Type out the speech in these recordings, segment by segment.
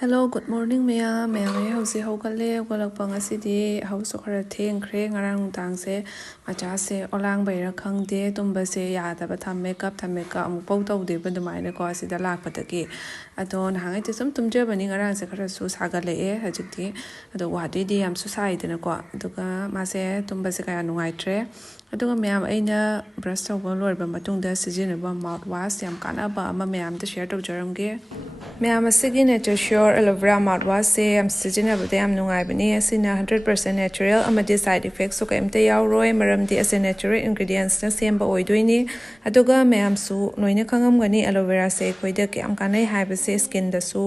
Hello, good morning ma'am. Ma'am hausi haugalle haugalakpang asidi hausu khara thengkhre ngarang nungtangse machase olang baira khangde tumbase yadaba thamme kap amuk pau tawdeba dumaina ko asida lakpadagi ado nahangai ti sum tumjebani ngarang se khara su sagale hajikti ado wadi di am su saidena ko aduga mase tumbase kaya nungaitre aduga ma'am aina brush tawba loiba matungda sijinaba mouthwash yam kanaba ama ma'am da share tawjaramge ma'am asigi nature sure Aloe vera mouthwash se am sijinabada yam nungaibani asina 100% natural amadi side effects so kaimta yauroi maramdi ase natural ingredients na semba oidoini aduga ma'am su noina khangamgani aloe vera se koida kyam kanai haibase skin da su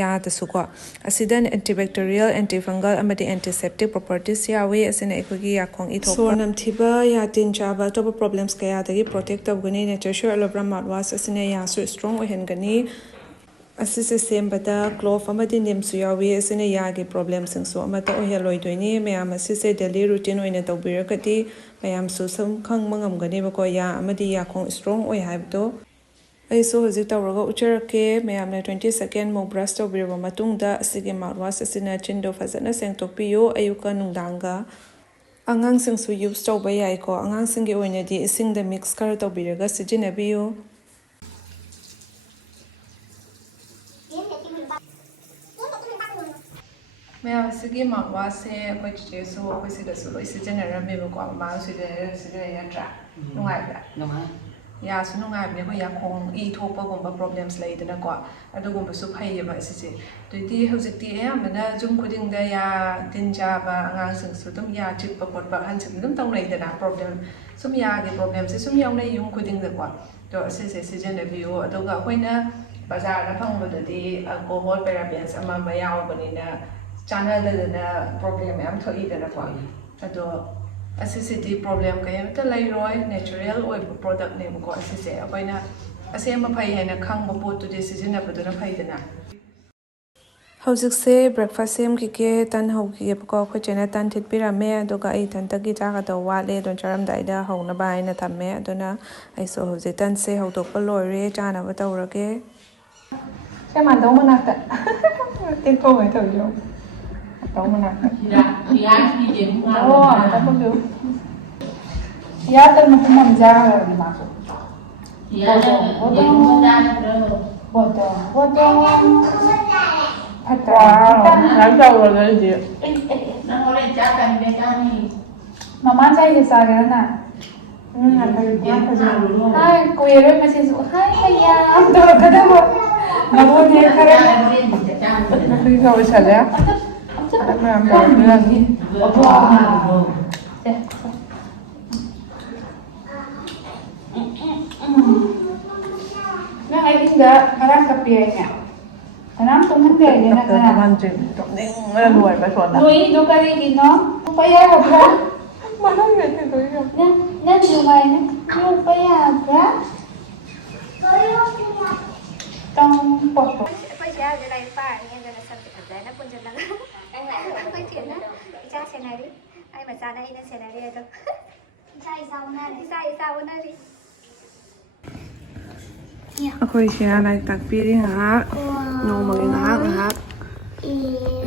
ya da su ko asidan antibacterial antifungal amadi antiseptic properties yawi asina ekogi yakhong ithok sonam thiba ya tin chaba to problems kaya dagi protect tawgani nature sure aloe vera mouthwash asina ya su strong ohengani asise sembada clove amadi nemsu yawi asina yagi problems singso amata oheloidoini mayam asise daily routine oina tawbirakati mayam su sam khang mangamgani bako ya amadi yakhong strong oi haibdo aiso hozik tawraga ucharake mayamna 20 second mo brush tawbiraba matungda asige mouthwash asina chindo fazana sengtokpiyo ayuka nungdanga angang singsu use tawba yai ko angang singi oina di isingda mix kar tawbiraga sijinabiyo Ma'am, sige mouthwash se koi chiche so koi sida so loi sijinara me ko ma sida ya tra nungai ba ya su nungai me ko ya khong I thokpa gomba problems leidana ko adugomba su phaiba sise toiti hojikti amana jum khuding da ya tinja ba angang sing su dum ya chippa potpa han sing dum tong leidana problem sum ya ge problem se sum yaung nei yung khuding da ko to sise sijina bio aduga hoina bazar na phangbadadi alcohol parabens ama ma yaubani channel da problem am thoi da ko ado assisity problem kay ta lairoi natural oi product ne ko assise akoina asema phai hena khangba pot to decision abadu na phai dana hojik se breakfast sem ki tan ho ki ko ko chena tan thit pirame adoga ai tan ta gi jaga da wale don charam dai da hona ba ina thamme adona ai so hojik tan se hodok pa lore chana ba tawrage se man do manakta tin ko mai thaw yo tao mà nè dạ đi về cũng ngon rồi tao có được dạ tao nó cũng nằm ra rồi mà dạ nó cũng ra rồi wow nãy giờ rồi cái gì nó có lên cha cần về cha đi mama chay thì sao cái nè hai cô ấy rồi mà chị số hai cái ya tôi cái đó mà bố đi cái đó đi rồi sao đấy Ma'am, lagi. Nah, ini enggak karang kepianya. Karang tuh dia nak karang. Mancing, tak ning ada luar pasal. Luar itu kali ini no, upaya apa? Mana ni tu ya? Nah, luar ni, upaya apa? Trong pot. Phải ra cái này phải nghe là sao thì nó cũng chân lắm. Anh lại phải chuyện đó. Cha xe này đi. Ai mà cha đây nó xe này đi đâu. Cha sao nó đi. Akhoi sia lai tak piri nga no magi nga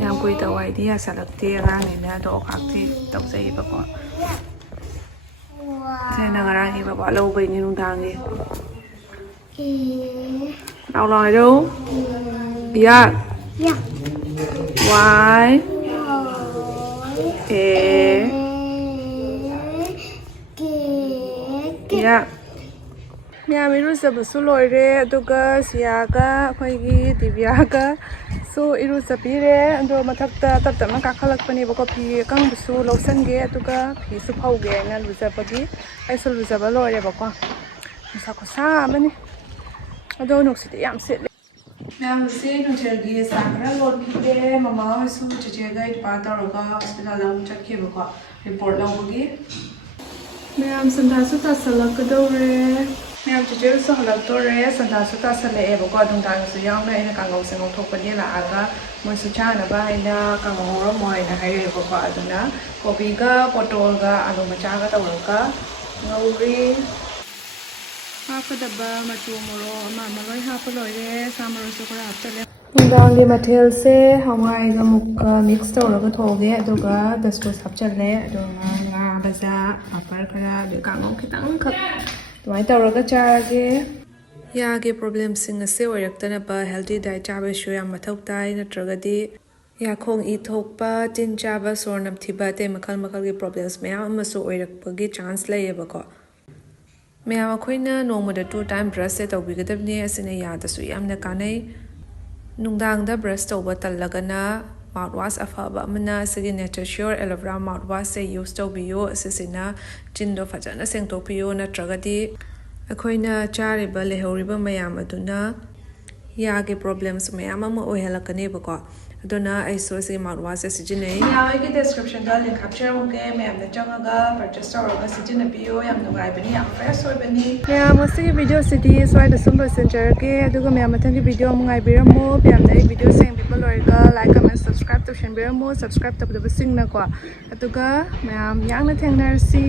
yang koi tawai dia salakti nga ni na do khakti tok sei ba ko sai na ngarang I ba lo bai ni nung dang ni đâu rồi đâu dạ y e dạ mẹ mìnhรู้สึกสุลอยเร่ตัวก็เสียก็คอยกีดิบยาก็สู้อิรู้สึกปีเร่อันโดมาทักตัดมันกักขลักปนีบอกว่าพี่กังบุษโลสันเกตัวก็พี่สุภาพเกนั่นรู้สึกปกี้ไอ้สุรู้สึกว่าลอยเร่บอกว่าสักก็ซามันนี่อันโดนุกสิยามเสร็จแม่รู้สึกนุ่งเชิงกีสักแล้วลดพี่เร่มาม่าให้สู้จะเจอได้ป้าตาเราก็สเปนเราจัดเขียนบอกว่ารีพอร์ตเราเมื่อกี้แม่สันดาสุดท้ายสลักก็ดูเร่แม่จะเจอสหลักตัวเรสสันดาสุดท้ายสละบอกว่าดวงตาสุยามในในการเงาเสียงของทุกคนนี่แหละก็มันสุชาตินะบ้านนะการมองเรามอยนะให้บอกว่าดูนะกบีก็ปอตอลก็อารมณ์จ้าก็ตัวก็เงารี Half a daba, matumuro, mama, half a lawyer, summer, so ꯅꯨꯡꯗꯥꯡꯒꯤ ꯃꯊꯦꯜꯁꯦ ꯍꯋꯥꯏꯒ ꯃꯨꯛꯀ mix ꯇꯧꯔꯒ ꯊꯣꯡꯉꯦ ꯑꯗꯨꯒ ꯗꯁꯀꯨꯁ ꯍꯥꯞꯆꯜꯂꯦ ꯑꯗꯨꯒ ꯉꯥ ꯚꯖꯥ paper ꯈꯔ ꯑꯗꯨꯒ ꯀꯥꯡꯉꯧ ꯈꯤꯇꯪꯈꯛ ꯑꯗꯨꯃꯥꯏꯅ ꯇꯧꯔꯒ ꯆꯥꯔꯒꯦ ꯌꯥꯒꯤ ꯄ꯭ꯔꯣꯕ꯭ꯂꯦꯝꯁꯤꯡ ꯑꯁꯤ ꯑꯣꯏꯔꯛꯇꯅꯕ ꯍꯦꯜꯗꯤ ꯗꯥꯏꯠ ꯆꯥꯕꯁꯨ ꯌꯥꯝ ꯃꯊꯧ ꯇꯥꯏ ꯅꯠꯇ꯭ꯔꯒꯗꯤ ꯌꯥꯈꯣꯡ ꯏ ꯊꯣꯛꯄ ꯇꯤꯟ ꯆꯥꯕ ꯁꯣꯔ ꯅꯝꯊꯤꯕ ꯑꯇꯩ ꯃꯈꯜ ꯃꯈꯜꯒꯤ ꯄ꯭ꯔꯣꯕ꯭ꯂꯦꯝꯁ ꯃꯌꯥꯝ ꯑꯃꯁꯨ ꯑꯣꯏꯔꯛꯄꯒꯤ ꯆꯥꯟꯁ ꯂꯩꯌꯦꯕꯀꯣ ꯃꯌꯥꯝ ꯑꯩꯈꯣꯏꯅ ꯅꯣꯡꯃꯗ 2 time ꯕ꯭ꯔꯁꯁꯦ ꯇꯧꯕꯤꯒꯗꯕꯅꯤ ꯑꯁꯤꯅ ꯌꯥꯗꯁꯨ ꯌꯥꯝꯅ ꯀꯥꯟꯅꯩ ꯅꯨꯡꯗꯥꯡꯗ ꯕ꯭ꯔꯁ ꯇꯧꯕ ꯇꯜꯂꯒꯅ ꯃꯥꯎꯠꯋꯥꯁ ꯑꯐꯕ ꯑꯃꯅ ꯑꯁꯤꯒꯤ ꯅꯦꯆꯔ ꯁꯤꯌꯣꯔ ꯑꯦꯂꯣꯚꯦꯔꯥ ꯃꯥꯎꯠꯋꯥꯁꯁꯦ ꯌꯨꯁ ꯇꯧꯕꯤꯌꯨ ꯑꯁꯤꯁꯤꯅ ꯆꯤꯟꯗꯣ ꯐꯖꯅ ꯁꯦꯡꯗꯣꯛꯄꯤꯌꯨ ꯅꯠꯇ꯭ꯔꯒꯗꯤ ꯑꯩꯈꯣꯏꯅ ꯆꯥꯔꯤꯕ ꯂꯩꯍꯧꯔꯤꯕ ꯃꯌꯥꯝ ꯑꯗꯨꯅ ꯌꯥꯒꯤ ꯄ꯭ꯔꯣꯕ꯭ꯂꯦꯝꯁ ꯃꯌꯥꯝ ꯑꯃ ꯑꯣꯏꯍꯜꯂꯛꯀꯅꯦꯕꯀꯣ ꯑꯗꯨꯅ ꯑꯩꯁꯨ ꯑꯁꯤꯒꯤ ꯃꯥꯎꯠꯋꯥꯁꯁꯦ ꯁꯤꯖꯤꯟꯅꯩ ꯃꯌꯥꯝꯒꯤ ꯗꯦꯁꯀ꯭ꯔꯤꯞꯁꯟꯗ ꯂꯤꯡꯛ ꯍꯥꯞꯆꯔꯝꯒꯦ ꯃꯌꯥꯝꯅ ꯆꯪꯉꯒ ꯄꯔꯆꯦꯁ ꯇꯧꯔꯒ ꯁꯤꯖꯤꯟꯅꯕꯤꯌꯨ ꯌꯥꯝ ꯅꯨꯡꯉꯥꯏꯕꯅꯤ ꯌꯥꯝ ꯐ꯭ꯔꯦꯁ ꯑꯣꯏꯕꯅꯤ ꯃꯌꯥꯝ ꯉꯁꯤꯒꯤ ꯚꯤꯗꯤꯑꯣꯁꯤꯗꯤ ꯁ꯭ꯋꯥꯏꯗ ꯁꯨꯝ ꯂꯣꯏꯁꯤꯟꯖꯔꯒꯦ ꯑꯗꯨꯒ ꯃꯌꯥꯝ ꯃꯊꯪꯒꯤ ꯚꯤꯗꯤꯑꯣ ꯑꯃꯨꯛ ꯉꯥꯏꯕꯤꯔꯝꯃꯣ ꯃꯌꯥꯝꯅ ꯑꯩ ꯚꯤꯗꯤꯑꯣ ꯌꯦꯡꯕꯤꯕ ꯂꯣꯏꯔꯒ ꯂꯥꯏꯛ ꯀꯃꯦꯟ ꯁꯕꯁꯀ꯭ꯔꯥꯏꯕ ꯇꯧꯁꯟꯕꯤꯔꯝꯃꯣ ꯁꯕꯁꯀ꯭ꯔꯥꯏꯕ ꯇꯧꯗꯕꯁꯤꯡꯅꯀꯣ ꯑꯗꯨꯒ ꯃꯌꯥꯝ ꯌꯥꯡꯅ ꯊꯦꯡꯅꯔꯁꯤ